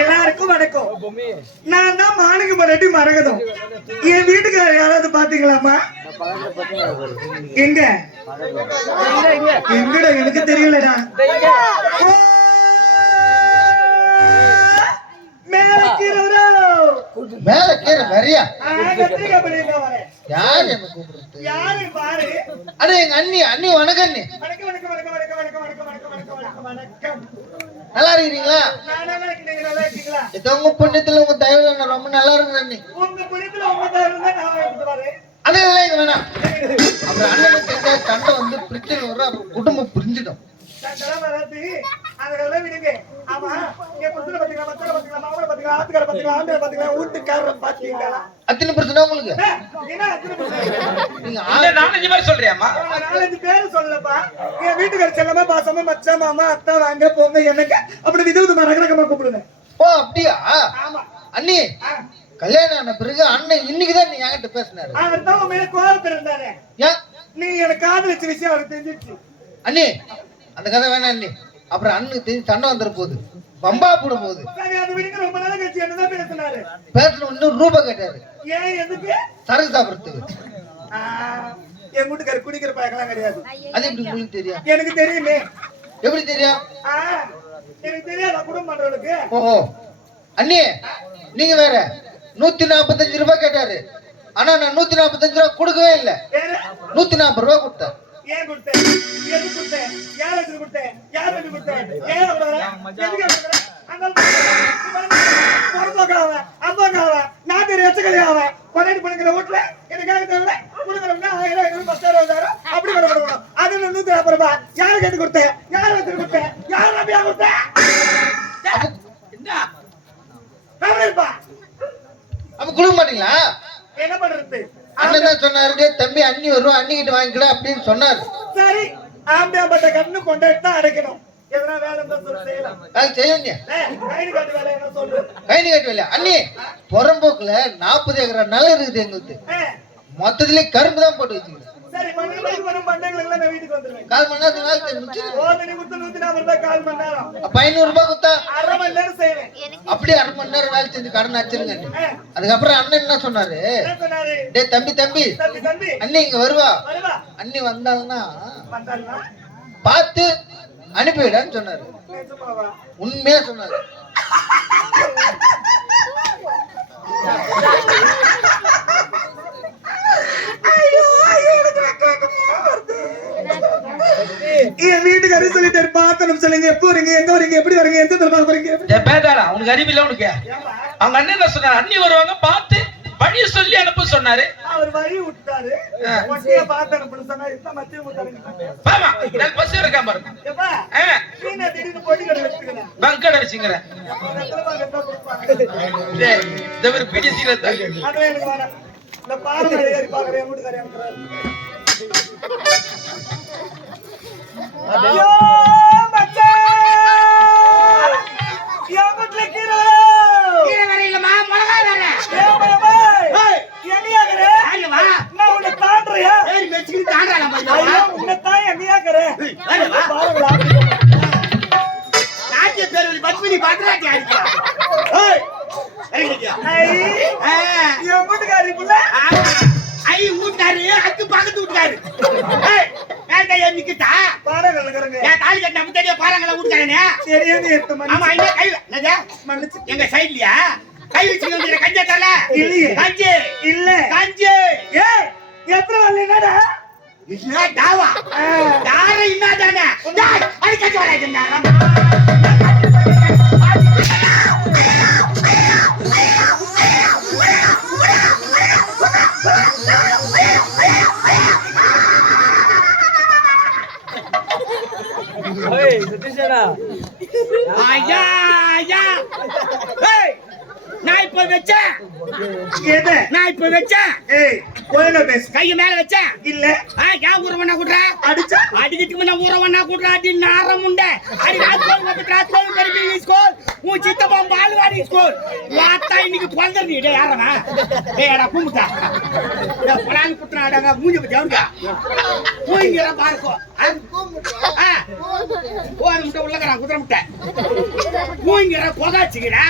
எல்லாருக்கும் வணக்கம். நான் தான் மானுக்கு முன்னாடி மரகதம். என் வீட்டுக்கார யாராவது பாத்தீங்களாமா? எங்க எங்கடா எனக்கு தெரியலடா. மேல கீரை நிறைய யாரு என்ன கூப்பிடுறது? யாரு பாரு. அட எங்க அண்ணி. அண்ணி வணக்கம் அண்ணி. வணக்கம் வணக்கம் வணக்கம் வணக்கம் வணக்கம் வணக்கம் வணக்கம் வணக்கம். நல்லா இருக்கீங்களா? நான் நல்லா இருக்கேன். நல்லா இருக்கீங்களா? இது உங்க புண்ணியத்துல உங்க தயவுல நான் ரொம்ப நல்லா இருக்கேன் அண்ணி. உங்க புண்ணியத்துல உங்க தயவுல நான் எடுத்து வரேன். அண்ணே இல்ல வேணாம். அப்புறம் அண்ணனுக்கு சண்டை வந்து பிரச்சனை வரும். அப்புறம் குடும்பம் பிரிஞ்சிடும். சண்டை வராது. அதெல்லாம் விடுங்க. ஆமா இங்க புதுல பாத்தீங்களா? மத்தல பாத்தீங்களா? மாவள பாத்தீங்களா? ஆத்துக்கார பாத்தீங்களா? ஆண்டே பாத்தீங்களா? ஊட்டுக்காரர் பாத்தீங்களா? அத்தனை பிரச்சனை உங்களுக்கு? என்ன அத்தனை பிரச்சனை? நீங்க ஆளே 4-5 பேர் சொல்றியாமா? 4-5 பேர் சொல்லப்பா. என் வீட்டுக்கார செல்லமா பாசமா மச்சான் மாமா அத்தா வாங்க போங்க எனக்கு அப்படி விதவிதமா ரகரகமா கூப்பிடுங்க. ஓ அப்படியா? ஆமா அண்ணி. கல்யாணம் ஆன பிறகு அண்ணன் இன்னைக்குதான் நீ என்கிட்ட பேசினாரு. அவர் தான் உன் மேல கோவத்துல இருந்தாரு. ஏன் நீ எனக்கு காது வச்ச விஷயம் அவருக்கு தெரிஞ்சிருச்சு. அண்ணி அந்த கதை வேணாம் அண்ணி. அப்புறம் அண்ணனுக்கு தெரிஞ்சு சண்டை வந்துட போகுது. பம்பா போட போகுது. ரொம்ப நாள் கழிச்சு என்னதான் பேசினாரு. பேசணும் இன்னும் ரூபா கேட்டாரு. ஏன் எதுக்கு? சரக்கு சாப்பிடுறதுக்கு. என் வீட்டுக்காரர் குடிக்கிற பழக்கம் கிடையாது. அது எப்படி உங்களுக்கு தெரியும்? எனக்கு தெரியுமே. எப்படி தெரியும்? எனக்கு தெரியாத குடும்பம் பண்றவளுக்கு. ஓஹோ அண்ணி நீங்க வேற 145 ரூபாய் கேட்டாரு. ஆனா நான் 145 ரூபாய் கொடுக்கவே இல்லை. 140 ரூபாய் கொடுத்தேன். ஏன் கொடுத்தேன்? எது கொடுத்தேன்? யாருக்கு கொடுத்தேன்? யாருக்கு கொடுத்தேன்? ஏன் நான் தெரிய எச்சக்கலையாவ கொண்டாடி பண்ணுங்கிற வீட்டுல எனக்காக தேவை கொடுக்குறோம்னா 1000 10,000 அப்படி கொடுக்கணும். அது 140 ரூபாய் யாரு கேட்டு கொடுத்தேன்? யார் வச்சு கொடுத்தேன்? யார் நம்பியா கொடுத்தேன்? அப்ப கொடுக்க மாட்டீங்களா? என்ன பண்றது? அண்ணன் தான் சொன்னாரு தம்பி அண்ணி வருவோம் அண்ணி கிட்ட வாங்கிக்கல அப்படின்னு சொன்னாரு. சரி ஆம்பியாம்பட்ட கண்ணு கொண்டாடி தான் அடைக்கணும். எதனா வேலை இருந்தா சொல்லு செய்யலாம். செய்யுங்க. கைனி காட்டு வேலை என்ன சொல்லு. கைனி காட்டு வேலை அண்ணி புறம்போக்குல 40 ஏக்கர் நிலம் இருக்குது எங்களுக்கு. மொத்தத்திலே கரும்பு தான் போட்டு வச்சுக்கிறேன். சரி பண்டங்களுக்கு நான் வீட்டுக்கு வந்துருவேன். 1/4 மணி நேரத்துக்கு மேல முடிச்சிருவேன். ஓதனி குத்து 140 ரூபாய் 1/4 மணி நேரம். அப்ப 500 ரூபாய் குத்தா 1/2 மணி நேரம் செய்வேன். அப்படியே 1/2 மணி நேரம் வேலை செஞ்சு கடன் அடிச்சிருங்க. அதுக்கப்புறம் அண்ணன் என்ன சொன்னாரு? டேய் தம்பி தம்பி அண்ணி இங்க வருவா. அண்ணி வந்தாங்கன்னா பார்த்து அனுப்பிவிடான்னு சொன்னாரு. உண்மையா சொன்னாரு. என் வீட்டுக்கு அறி சொல்லிட்டு பாக்கணும் சொல்லுங்க. எப்போ வரீங்க, எங்க வரீங்க, எப்படி வரீங்க, எந்த தரமா வரீங்க? பேதாடா உனக்கு அறிவு இல்ல உனக்கு. அவங்க அண்ணன் என்ன சொன்னாரு? அண்ணி வருவாங்க பார்த்து வழி சொல்லி அனுப்ப சொன்னாரு. அவர் வழி விட்டாரு. ஒட்டிய பார்த்து அனுப்பணும் சொன்னாரு. இப்ப மத்திய முட்டாங்க. பாமா நான் பஸ் எடுக்க பாருங்க. எப்பா நீங்க திடீர்னு பொடி கடை வச்சுக்கிறேன். பங்கட வச்சுங்கறேன். டேய் தவிர பிடிச்சில தான். அது எனக்கு வேணாம். இந்த பாருங்க ஏறி பாக்குறேன் மூட்டுக்காரே அனுப்புறாரு. ஐயோ மச்சான் யாமட்ல கீரோ கீர வரையிலமா மொளகா வேற ஏய் எங்கயாகற ஐயோ வா நான் உன்னை தாண்டறியா ஏய் மெச்சிக்கு தாண்டறலாம் பையா ஐயோ உன்னை தான் எங்கயாகற வா வா பாருங்களா நாட்டிய பேரவலி பத்மினி பாத்ராட்டி ஆயிடுச்சா ஏய் எங்கயா ஐ யாமட்காரி புள்ள ஐ ஊட்டாரு அக்கு பக்கத்து ஊட்டாரு ஏய் ஏண்டா நிக்கிட்டா பாறங்க இருக்கறங்க ஏ தாலி கட்ட நம்ம தெரிய பாறங்கள ஊட்டானே சரியான எட்டு மணி ஆமா இங்க கை என்னது மன்னிச்சு எங்க சைடுலயா கை வச்சிருக்கீங்க கஞ்ச தல இல்ல கஞ்சே இல்ல கஞ்சே ஏய் எത്ര வரலடா இல்ல டாவா டார இன்னாதானே டேய் அடி கஞ்ச வராதடா Hey, Satisha. ஐயா ஐயா ஏய் நான் இப்ப வெச்சேன் எது நான் இப்ப வெச்சேன் ஏய் ஒழுங்கா பேசு கைய மேல வெச்சேன் இல்ல யா ஊரவண்ணா குடுறா அடிச்சா அடிக்கிட்டு முன்ன ஊரவண்ணா குடுறா அடி நாரமுண்டே அடி ராஸ்கோல் ராஸ்கோல் கரிபி ஸ்கூல் உ சித்தப்பா பால்வாடி ஸ்கூல் வாத்தா இன்னைக்கு பொளந்தறீ டேய் யாரவா டேய் அட குமுட்டா டேய் பலான் குட்றாடங்க மூஞ்சி பத்தியா மூஞ்சிர பாருக்கோ ஓ முட்டை உள்ளக்கறா குதிரை முட்டை மூஞ்சிர போகாச்சிங்கடா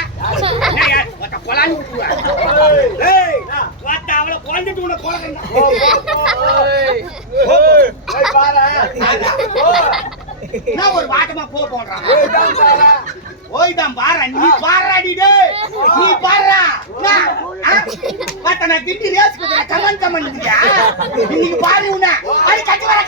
நான் வாத்தா பலான் குட்றா ஏய் வாத்தா அவள பொளந்துட்டு உன கொலகறா ஏய் ஏய் பாரா நான் ஒரு வாட்டமா போறான் ஓய்தான் பாரா நீ பாராடி டேய் நீ பாரா வாத்தா நான் கிட்டி ரேஸ் குதுற கமன் கமன் நிக்கியா இன்னைக்கு பாரு உன அடி கட்டி வர